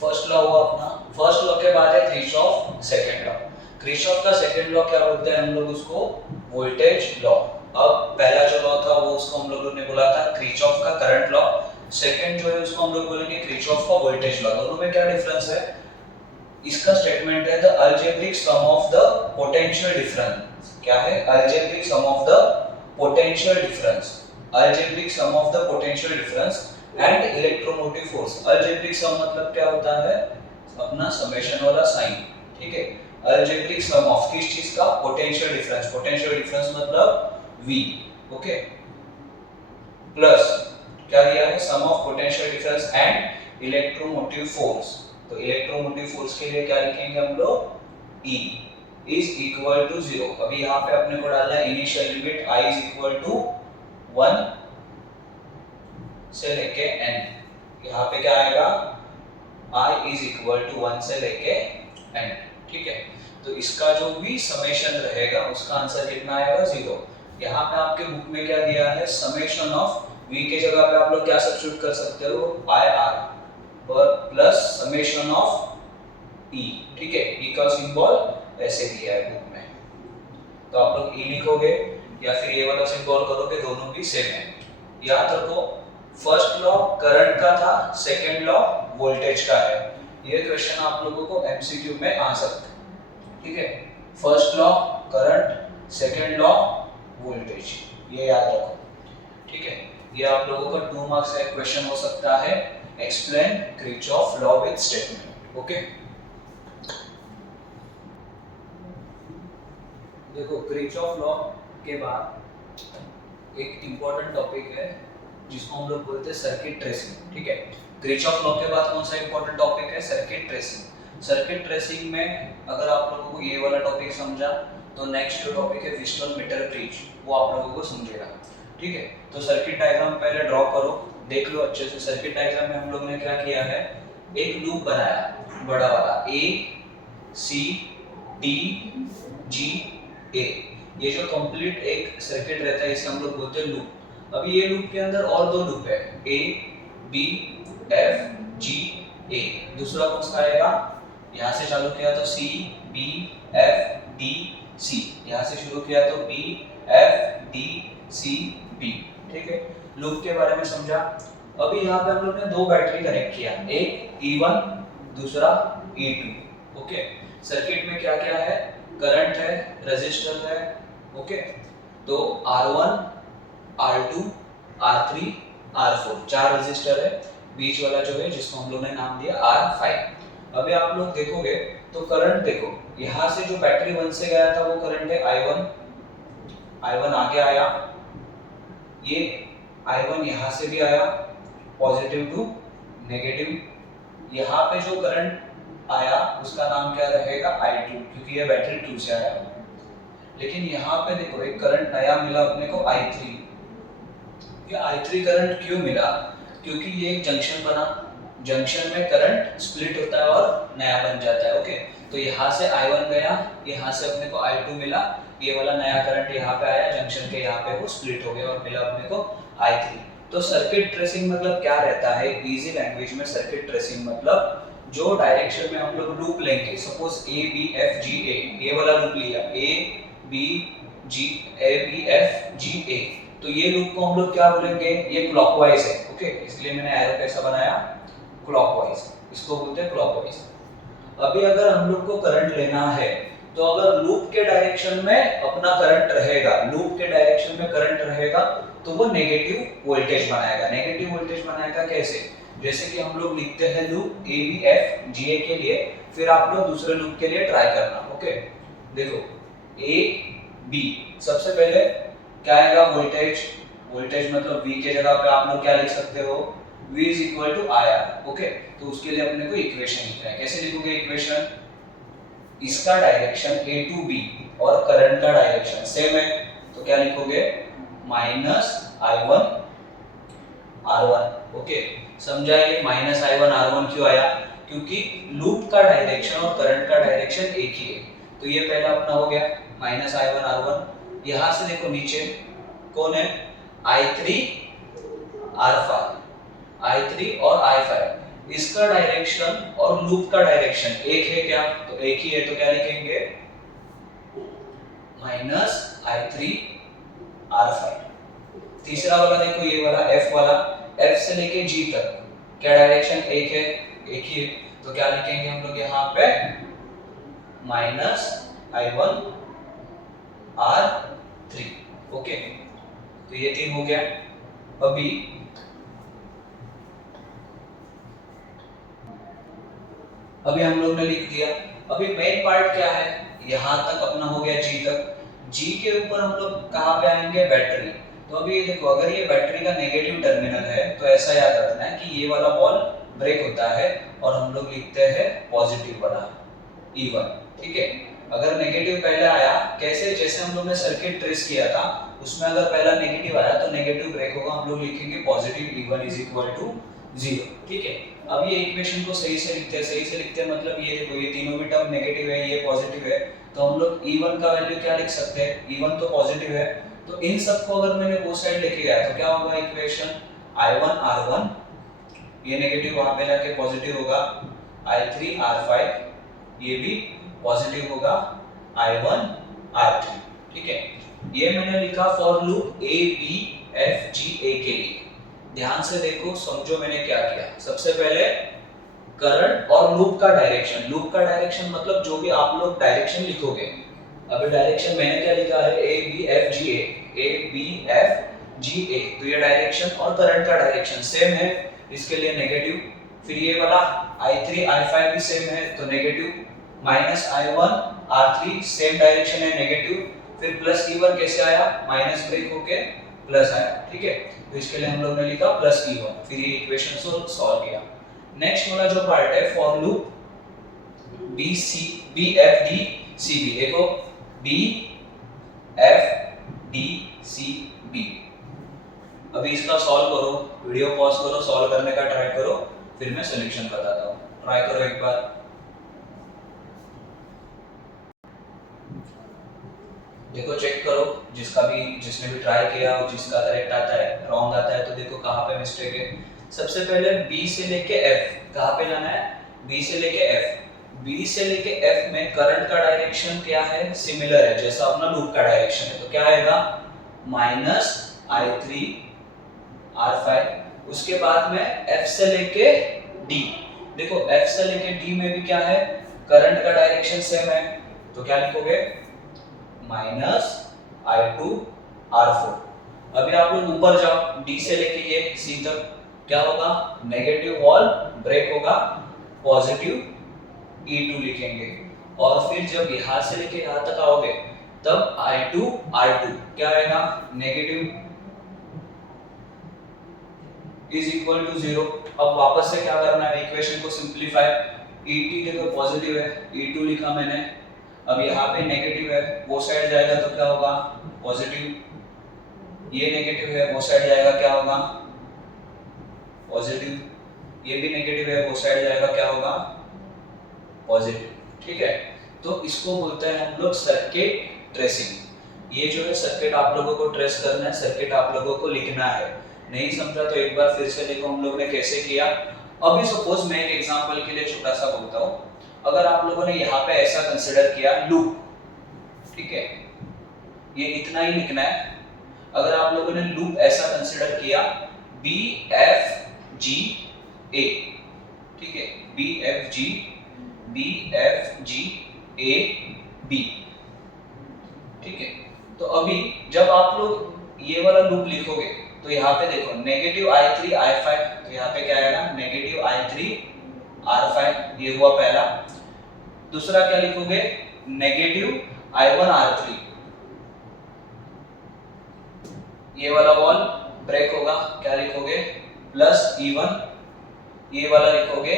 First law हुआ अपना, first law के बाद है किरचॉफ सेकंड लॉ। किरचॉफ का सेकंड लॉ क्या बोलते हैं हम लोग उसको, वोल्टेज लॉ। अब पहला जो लॉ था वो उसको हम लोगों ने बोला था किरचॉफ का करंट लॉ, सेकंड जो है उसको हम लोग बोलेंगे किरचॉफ का वोल्टेज लॉ। दोनों में क्या डिफरेंस है, इसका स्टेटमेंट है the algebraic sum of the potential difference. क्या है, algebraic sum of the potential difference, algebraic sum of the potential difference and electromotive force. Algebraic sum मतलब क्या होता है, अपना समेशन वाला साइन, ठीक है। अलजेब्रिक सम ऑफ किस चीज का, पोटेंशियल डिफरेंस, पोटेंशियल डिफरेंस मतलब V, ओके, प्लस क्या दिया है, sum of potential difference and electromotive force. तो इलेक्ट्रोमोटिव फोर्स के लिए क्या लिखेंगे हम लोग, E इज इक्वल टू 0। अभी यहाँ पे अपने को डालना है initial limit I is equal to 1 से लेके n। यहाँ पे क्या आएगा, I इज इक्वल टू 1 से लेके n, ठीक है। तो इसका जो भी समेशन रहेगा उसका आंसर कितना आएगा, 0। यहाँ पे आपके बुक में क्या दिया है, समेशन ऑफ V के जगह पे आप लोग क्या सब्स्टिट्यूट कर सकते हो, पाई r पर प्लस समेशन ऑफ E, ठीक है। E का सिंबल ऐसे दिया है बुक में, तो आप लोग E लिखोगे या फिर ये वाला सिंबल करोगे, दोनों भी सेम है। याद रखो फर्स्ट लॉ करंट का था, सेकंड लॉ वोल्टेज का है। ये क्वेश्चन आप लोगों को एमसीक्यू में आ सकता है, ठीक है। First law current, second law voltage, ये याद रखो, ठीक है। ये आप लोगों का 2 मार्क्स का क्वेश्चन हो सकता है, explain Kirchhoff law with statement, okay. देखो किरचॉफ लॉ के बाद एक इंपॉर्टेंट टॉपिक है जिसको हम लोग बोलते हैं सर्किट ट्रेसिंग, ठीक है। किरचॉफ लॉ के बाद कौन सा इंपॉर्टेंट टॉपिक है, सर्किट ट्रेसिंग। सर्किट ट्रेसिंग में अगर आप लोगों को ये वाला टॉपिक समझा तो नेक्स्ट जो टॉपिक है व्हिटस्टोन मीटर ब्रिज, वो आप लोगों को समझेगा, ठीक है। तो सर्किट डायग्राम पहले ड्रॉ करो, देख लो अच्छे से। सर्किट डायग्राम में हम लोगों ने क्या किया है, एक लूप बनाया बड़ा वाला, A C D G A। ये जो कंप्लीट एक सर्किट रहता है इसे हम लोग बोलते हैं लूप। अभी ये लूप के अंदर और 2 लूप है, A B F G A। दूसरा कौन सा आएगा, यहाँ से चालू किया तो C B F D C, यहाँ से शुरू किया तो B F D C B, ठीक है। लूप के बारे में समझा। अभी यहाँ पे हम लोग ने 2 बैटरी कनेक्ट किया, एक E1 दूसरा E2, ओके। सर्किट में क्या क्या है, करंट है, रेजिस्टर है, ओके। तो R1 R2 R3 R4 4 resistor है, बीच वाला जो है जिसको हम लोग ने नाम दिया R5। अभी आप लोग देखोगे तो करंट देखो, यहाँ से जो बैटरी 1 से गया था वो करंट है I1 आगे आया, ये I1 यहाँ से भी आया पॉजिटिव टू नेगेटिव। यहाँ पे जो करंट आया उसका नाम क्या रहेगा, I2, क्योंकि ये बैटरी 2 से आया। लेकिन यहाँ पे देखो एक करंट नया मिला अपने को I3। ये I3 करंट क्यों मिला, क्योंकि ये एक जंक्शन बना, जंक्शन में करंट स्प्लिट होता है और नया बन जाता है, ओके। तो यहाँ से I1 गया, यहाँ से अपने को I2 मिला, ये वाला नया करंट यहाँ पे आया, जंक्शन के यहाँ पे वो स्प्लिट हो गया और मिला अपने को I3। तो सर्किट ट्रेसिंग मतलब क्या रहता है, इजी लैंग्वेज में सर्किट ट्रेसिंग मतलब जो डायरेक्शन में हम लोग लूप लेंगे, suppose A B F G A, ये वाला लूप लिया A B F G A, तो ये लूप को हम लोग क्या बोलेंगे, ये क्लॉकवाइज है, ओके। इसलिए मैंने एरो कैसा बनाया, क्लॉकवाइज, इसको बोलते हैं क्लॉकवाइज। अभी अगर हम लोग को करंट लेना है तो अगर लूप के डायरेक्शन में अपना करंट रहेगा, लूप के डायरेक्शन में करंट रहेगा तो वो नेगेटिव वोल्टेज बनाएगा। नेगेटिव वोल्टेज बनाएगा कैसे, जैसे कि हम लोग लिखते हैं loop A B F G A के लिए, फिर आप लोग दूसरे लूप के लिए ट्राई करना, ओके। देखो A B, सबसे पहले क्या आएगा, वोल्टेज, वोल्टेज मतलब V के जगह पे आप लोग क्या लिख सकते हो, V is equal to IR, okay. तो उसके लिए अपने को इक्वेशन लिखना है, कैसे लिखोगे इक्वेशन, इसका डायरेक्शन A to B और करंट का डायरेक्शन सेम है, तो क्या लिखोगे, माइनस I1 R1, ओके। समझा ये माइनस I1 R1 क्यों आया, क्योंकि लूप का डायरेक्शन और करंट का डायरेक्शन एक ही है। तो ये पहला अपना हो गया माइनस I1 R1। यहाँ से देखो नीचे कौन है, I3 R5, I3 और I5, इसका डायरेक्शन और लूप का डायरेक्शन एक है क्या? तो एक ही है, तो क्या लिखेंगे? -I3R5। तीसरा वाला देखो, ये वाला F वाला, F से लेके G तक क्या डायरेक्शन एक है? एक ही है, तो क्या लिखेंगे हम लोग यहाँ पे? -I1R3। ओके, तो ये 3 हो गया। अभी हम लोग ने लिख दिया। अभी मेन पार्ट क्या है? यहाँ तक अपना हो गया G तक। G के ऊपर हम लोग कहाँ पे आएंगे? बैटरी। तो अभी ये देखो, अगर ये बैटरी का नेगेटिव टर्मिनल है तो ऐसा याद रखना है कि ये वाला बॉल ब्रेक होता है और हम लोग लिखते हैं पॉजिटिव वाला E1। ठीक है, अगर नेगेटिव पहले आया, कैसे? जैसे हम लोग ने सर्किट ट्रेस किया था, उसमें अगर पहला नेगेटिव आया तो नेगेटिव ब्रेक होगा, हम लोग लिखेंगे पॉजिटिव E1 0। ठीक है, अब ये इक्वेशन को सही से लिखते हैं। सही से लिखते हैं मतलब ये देखो, ये तीनों भी टर्म नेगेटिव है, ये पॉजिटिव है, तो हम लोग E1 का वैल्यू क्या लिख सकते हैं? E1 तो पॉजिटिव है, तो इन सबको अगर मैंने वो साइड लेके गया तो क्या होगा इक्वेशन? I1R1, ये नेगेटिव वहां पे जाके पॉजिटिव होगा, I3R5, ये भी पॉजिटिव होगा, I1R3। ठीक है, ये मैंने लिखा फॉर लूप ABFGA के लिए। ध्यान से देखो, समझो मैंने क्या किया। सबसे पहले करंट और लूप का डायरेक्शन। लूप का डायरेक्शन मतलब जो भी आप लोग डायरेक्शन लिखोगे। अभी डायरेक्शन मैंने क्या लिखा है? ABFGA, ABFGA, तो ये डायरेक्शन और करंट का डायरेक्शन सेम है, इसके लिए नेगेटिव। फिर ये वाला I3I5 भी सेम है, तो नेगेटिव। -I1R3 सेम डायरेक्शन है, नेगेटिव। फिर प्लस E1 कैसे आया? माइनस ब्रेक होके प्लस आया। ठीक है, तो इसके लिए हम लोग ने लिखा प्लस E1। फिर ये इक्वेशन को सॉल्व किया। नेक्स्ट वाला जो पार्ट है, फॉर लूप BFDCB। देखो, BFDCB। अभी इसका सॉल्व करो, वीडियो पॉज करो, सॉल्व करने का ट्राई करो, फिर मैं सॉल्यूशन बताता हूँ। ट्राई करो एक बार। देखो, चेक करो, जिसने भी ट्राई किया और जिसका करेक्ट आता है, रॉन्ग आता है, तो देखो कहाँ पे मिस्टेक है। सबसे पहले B से लेके F, कहाँ पे जाना है? B से लेके F। B से लेके F में करंट का डायरेक्शन क्या है? सिमिलर है, जैसा अपना लूप का डायरेक्शन है, तो क्या आएगा? -I3R5। उसके बाद में F से लेके D। देखो, F से लेके D में भी क्या है? करंट का डायरेक्शन सेम है, तो क्या लिखोगे? -I2R4। अभी आप लोग ऊपर जाओ, D से लेके ये C तक, क्या होगा? नेगेटिव वॉल ब्रेक होगा, पॉजिटिव E2 लिखेंगे। और फिर जब यहाँ से लेके यहाँ तक आओगे, तब I2R2 क्या आएगा? नेगेटिव =0। अब वापस से क्या करना है? इक्वेशन को सिंपलीफाई। E2 देखो पॉजिटिव है, E2 लिखा मैंने। अब यहाँ पे नेगेटिव है, वो साइड जाएगा तो क्या होगा? पॉजिटिव। ये नेगेटिव है, वो साइड जाएगा, क्या होगा? पॉजिटिव। ये भी नेगेटिव है, वो साइड जाएगा, क्या होगा? पॉजिटिव। ठीक है, तो इसको बोलते हैं हम लोग सर्किट ट्रेसिंग। ये जो है सर्किट आप लोगों को ट्रेस करना है, सर्किट आप लोगों को लिखना है। नहीं समझा तो एक बार फिर से देखो हम लोग ने कैसे किया। अभी सपोज मैं एक एग्जांपल के लिए छोटा सा बोलता हूँ। अगर आप लोगों ने यहाँ पे ऐसा कंसिडर किया लूप, ठीक है, ये इतना ही लिखना है। अगर आप लोगों ने लूप ऐसा कंसिडर किया BFGA, ठीक है, BFGAB, ठीक है। तो अभी जब आप लोग ये वाला लूप लिखोगे तो यहाँ पे देखो नेगेटिव I3I5, तो यहाँ पे क्या आएगा? नेगेटिव I3R5, ये हुआ पहला। दूसरा क्या लिखोगे? नेगेटिव I1R3, ये वाला वॉल ब्रेक होगा, क्या लिखोगे? प्लस E1, ये वाला लिखोगे,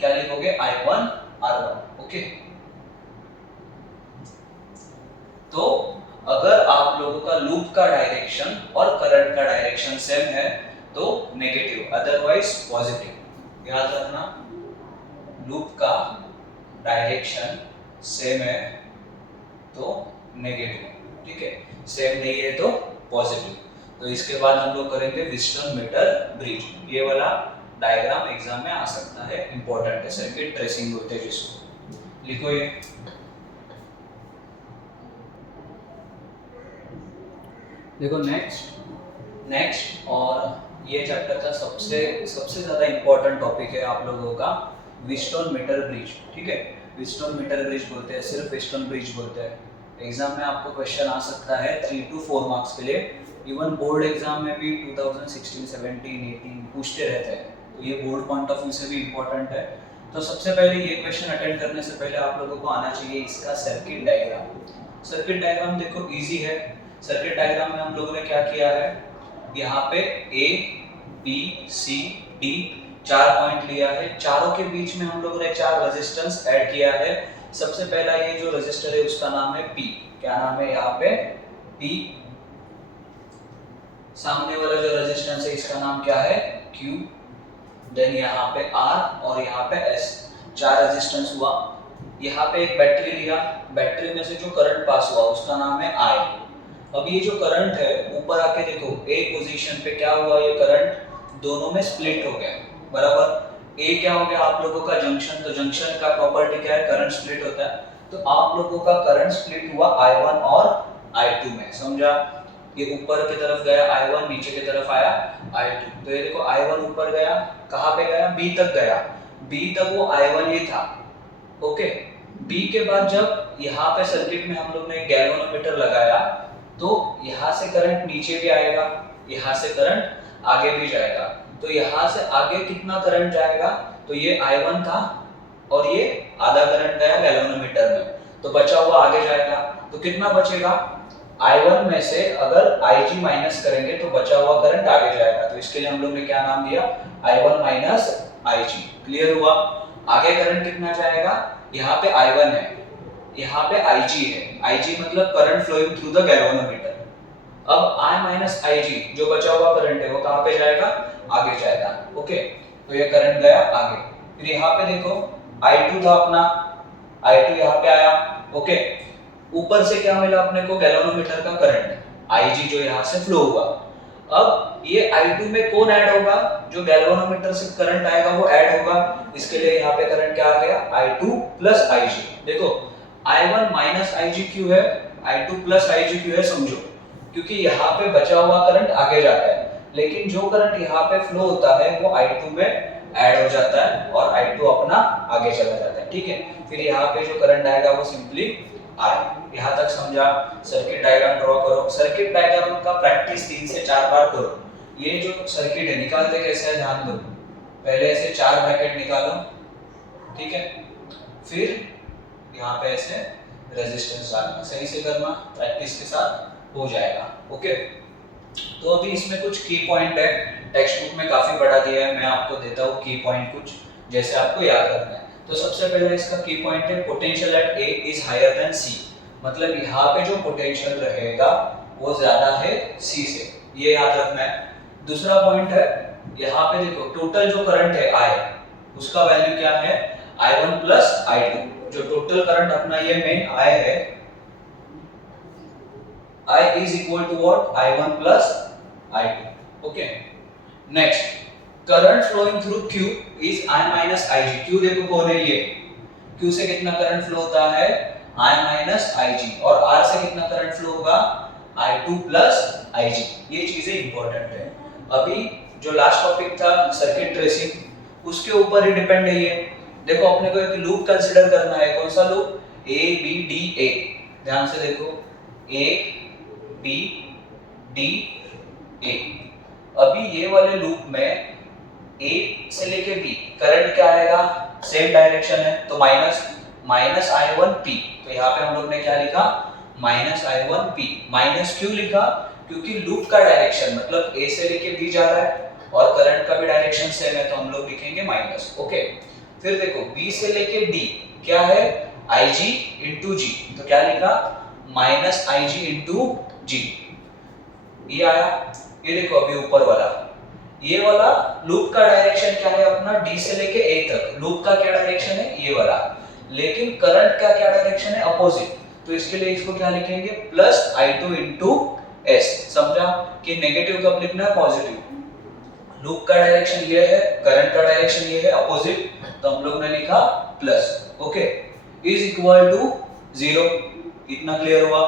क्या लिखोगे? I1R1। ओके, तो अगर आप लोगों का लूप का डायरेक्शन और करंट का डायरेक्शन सेम है तो नेगेटिव, अदरवाइज पॉजिटिव। याद रखना, लूप का डायरेक्शन सेम है तो नेगेटिव, ठीक है, सेम नहीं है तो पॉजिटिव। तो इसके बाद हम लोग करेंगे व्हिटस्टोन मीटर ब्रिज। ये वाला डायग्राम एग्जाम में आ सकता है, इंपॉर्टेंट है, सर्किट ट्रेसिंग बोलते हैं जिसको। लिखो ये। देखो नेक्स्ट और ये चैप्टर का सबसे ज्यादा इंपॉर्टेंट टॉपिक है आप लोगों का व्हीटस्टोन मीटर ब्रिज। ठीक है, व्हीटस्टोन मीटर ब्रिज बोलते हैं, सिर्फ व्हीटस्टोन ब्रिज बोलते हैं। एग्जाम में आपको क्वेश्चन आ सकता है 3 to 4 मार्क्स के लिए। इवन बोर्ड एग्जाम में भी 2016, 17, 18 पूछते रहते हैं, तो ये बोर्ड पॉइंट ऑफ व्यू से भी इम्पोर्टेंट है। तो सबसे पहले ये क्वेश्चन अटेंड करने से पहले आप लोगों को आना चाहिए इसका सर्किट डायग्राम। सर्किट डायग्राम देखो इजी है। सर्किट डायग्राम में हम लोगों ने क्या किया है, यहाँ पे A, B, C, D 4 point लिया है, चारों के बीच में हम लोगों ने 4 रेजिस्टेंस ऐड किया है। सबसे पहला ये जो रेजिस्टर है उसका नाम है P। क्या नाम है यहाँ पे? P। सामने वाला जो रेजिस्टेंस है इसका नाम क्या है? Q। देन यहाँ पे R और यहाँ पे S, 4 रेजिस्टेंस हुआ। यहाँ पे एक बैटरी लिया, बैटरी में से जो करंट पास हुआ उसका नाम है I। अब ये जो करंट है ऊपर आके देखो A पोजीशन पे क्या हुआ, ये करंट दोनों में स्प्लिट हो गया, बराबर। A क्या हो गया आप लोगों का जंक्शन, तो जंक्शन का प्रॉपर्टी क्या है, करंट स्प्लिट होता है। तो आप लोगों का करंट स्प्लिट हुआ I1 और I2 में, समझा। ये ऊपर की तरफ गया I1, नीचे की तरफ आया I2। तो ये देखो I1 ऊपर गया, कहाँ पे गया? B तक गया, B तक वो I1 ही था, ओके। B के बाद जब यहाँ पे सर्किट में हम लोग ने गैल्वेनोमीटर लगाया, तो यहाँ से करंट नीचे भी आएगा, यहाँ से करंट आगे भी जाएगा। तो यहाँ से आगे कितना करंट जाएगा, तो ये I1 था और ये आधा करंट गया गैल्वेनोमीटर में, तो बचा हुआ आगे जाएगा। तो कितना बचेगा, I1 में से अगर Ig माइनस करेंगे तो बचा हुआ करंट आगे जाएगा। तो इसके लिए हम लोग ने क्या नाम दिया, I1 माइनस Ig। क्लियर हुआ। आगे करंट कितना जाएगा, यहाँ पे I1 है, यहाँ पे Ig है, Ig मतलब current flowing through the galvanometer. अब I माइनस Ig जो बचा हुआ करंट है वो कहाँ पे जाएगा, आगे जाएगा, ओके। तो ये करंट गया आगे। फिर यहाँ पे देखो I2 था अपना, I2 यहाँ पे आया, ओके। ऊपर से क्या मिला अपने को, गैल्वेनोमीटर का करंट Ig जो यहाँ से फ्लो हुआ। अब ये I2 में कौन ऐड होगा, जो गैल्वेनोमीटर से करंट आएगा वो ऐड होगा। इसके लिए यहाँ पे करंट क्या आ गया, I2 प्लस Ig। देखो I1 माइनस Ig क्यों है, I2 प्लस Ig क्यों है, समझो। क्योंकि यहाँ पे बचा हुआ करंट आगे जाता है, लेकिन जो करंट यहाँ पे फ्लो होता है वो I2 में ऐड हो जाता है और I2 अपना आगे चला जाता है, ठीक है। फिर यहाँ पे जो करंट आएगा वो सिंपली I। यहाँ तक समझा। सर्किट डायग्राम ड्रॉ करो। सर्किट डायग्राम का प्रैक्टिस 3 से 4 बार करो। ये जो सर्किट है निकालते कैसे है ध्यान दो। पहले ऐसे 4 ब्रैकेट निकालो, ठीक है। फिर यहाँ पे ऐसे रेजिस्टेंस डालना, सही से करना, प्रैक्टिस के साथ हो जाएगा, ओके। तो अभी इसमें कुछ की पॉइंट है, टेक्स्ट बुक में काफी बड़ा दिया है, मैं आपको देता हूँ की पॉइंट कुछ जैसे आपको याद रखना है। तो सबसे पहले इसका की पॉइंट है potential at A is higher than C। मतलब यहाँ पे जो पोटेंशियल रहेगा वो ज्यादा है C से, ये याद रखना है। दूसरा पॉइंट है यहाँ पे देखो टोटल जो करंट है I, उसका वैल्यू क्या है, I1 प्लस I2। जो टोटल करंट अपना ये मेन I है, I is equal to what, I1 plus I2, okay। Next, current flowing through Q is I minus Ig। Q देखो कौन है ये, Q से कितना करंट फ्लो होता है, I minus Ig। और R से कितना करंट फ्लो होगा, I2 plus Ig। ये चीजें इंपॉर्टेंट है। अभी जो लास्ट टॉपिक था सर्किट ट्रेसिंग, उसके ऊपर ही डिपेंड है ये। देखो अपने को एक लूप कंसीडर करना है, कौन सा loop, A B D A। ध्यान से देखो A B D A। अभी ये वाले लूप में A से लेके B करंट क्या आएगा, सेम डायरेक्शन है, तो माइनस I1P। तो यहाँ पे हम लोग ने क्या लिखा, माइनस I1P। माइनस क्यों लिखा, क्योंकि लूप का डायरेक्शन मतलब A से लेके B जा रहा है और करंट का भी डायरेक्शन सेम है, तो हम लोग लिखेंगे माइनस, ओके। फिर देखो B से लेके D क्या है, Ig into G। तो क्या लिखा, माइनस Ig into G। ये आया। ये देखो अभी ऊपर वाला, ये वाला लूप का डायरेक्शन क्या है अपना, D से लेके A तक। लूप का क्या डायरेक्शन है, ये वाला। लेकिन करंट का क्या डायरेक्शन है, अपोजिट। तो इसके लिए इसको क्या लिखेंगे, प्लस I2 into S। समझा कि नेगेटिव कब लिखना है, पॉजिटिव। लूप का डायरेक्शन ये है, करंट का डायरेक्शन ये है अपोजिट, तो हम लोग ने लिखा plus, okay, is equal to 0। इतना क्लियर हुआ?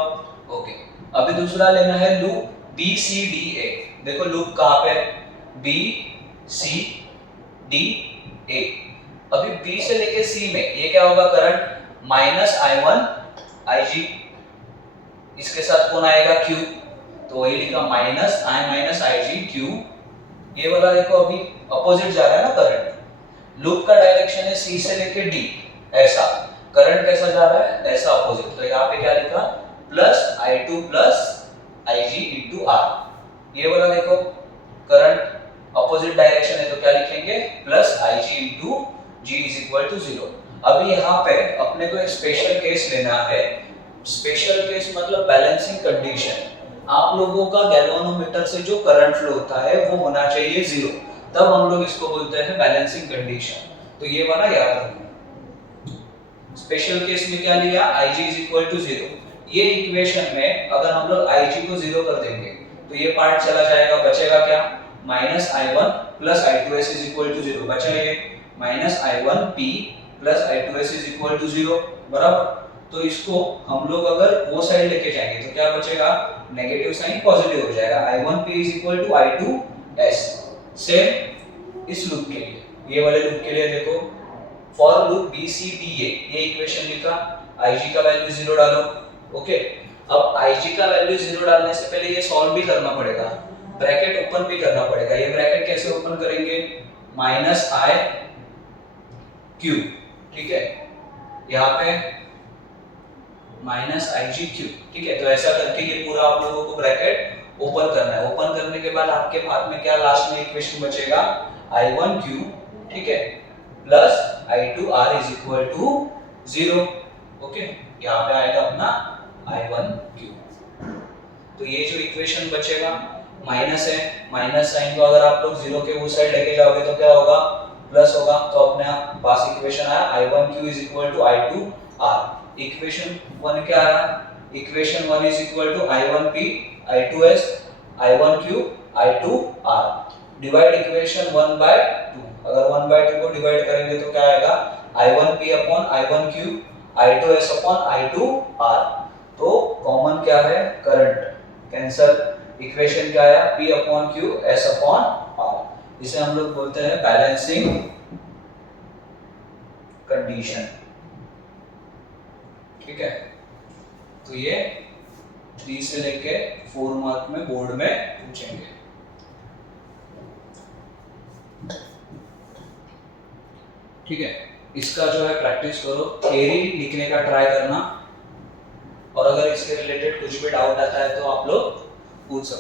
ओके। अभी दूसरा लेना है loop B C D A. देखो लूप कहां पे है, बी सी डी ए। अभी बी से लेके सी में ये क्या होगा, करंट माइनस I1 IG, इसके साथ कौन आएगा, Q, तो वही लिखा minus I minus IG Q। ये वाला देखो अभी अपोजिट जा रहा है ना करंट, लूप का डायरेक्शन है C से लेके D, ऐसा करंट कैसा जा रहा है, ऐसा अपोजिट, तो यहाँ पे क्या लिखा, plus I2 plus IG into R। ये वाला देखो करंट अपोजिट डायरेक्शन है तो क्या लिखेंगे, plus IG into G is equal to 0। अभी यहाँ पे अपने को एक स्पेशल केस लेना है। स्पेशल केस मतलब बैलेंसिंग कंडीशन। आप लोगों का गैल्वेनोमीटर से जो करंट फ्लो होता है वो होना चाहिए 0, तब हम लोग इसको बोलते हैं बैलेंसिंग कंडीशन। तो ये वाला याद रखना। स्पेशल केस में क्या लिया, Ig इज इक्वल टू 0। ये इक्वेशन में अगर हम लोग Ig को 0 कर देंगे तो ये पार्ट चला जाएगा, बचेगा क्या, minus I1 plus I2s is equal to 0। बचा ये minus I1p plus I2s is equal to 0, बराबर। तो इसको हम लोग अगर वो साइड लेके जाएंगे तो क्या बचेगा, नेगेटिव साइन पॉजिटिव हो जाएगा, I1p is equal to I2s। Same इस लूप के लिए, ये वाले लूप के लिए देखो, फॉर लूप BCDA, ये इक्वेशन लिखा, Ig का वैल्यू 0 डालो, ओके। अब Ig का वैल्यू 0 डालने से पहले ये सॉल्व भी करना पड़ेगा, ब्रैकेट ओपन भी करना पड़ेगा। ये ब्रैकेट कैसे ओपन करेंगे, माइनस I Q, ठीक है, यहाँ पे माइनस IG Q, ठीक है। तो ऐसा करके ये पूरा आप लोगों को ब्रैकेट ओपन करना है। ओपन करने के बाद आपके हाथ में क्या लास्ट में इक्वेशन बचेगा, I1Q, ठीक है, plus I2R is equal to 0, okay. यहाँ पे आएगा अपना I1Q। तो ये जो इक्वेशन बचेगा, माइनस है, माइनस साइन को अगर आप लोग 0 के उस साइड लेके जाओगे तो क्या होगा, प्लस होगा। तो अपने पास इक्वेशन आया I1Q is equal to I2R। Equation 1 क्या आया, equation 1 is equal to I1P I2S I1Q I2R। Divide equation 1 by 2, अगर 1 बाय 2 को डिवाइड करेंगे तो क्या आएगा, I1P upon I1Q I2S upon I2R। तो कॉमन क्या है, करंट, कैंसल। इक्वेशन क्या आया, P upon Q S upon R। इसे हम लोग बोलते हैं बैलेंसिंग कंडीशन, ठीक है। तो ये 3 से लेके 4 मार्क में बोर्ड में पूछेंगे। ठीक है, इसका जो है प्रैक्टिस करो, थ्योरी लिखने का ट्राई करना, और अगर इसके रिलेटेड कुछ भी डाउट आता है तो आप लोग पूछ सकते हो।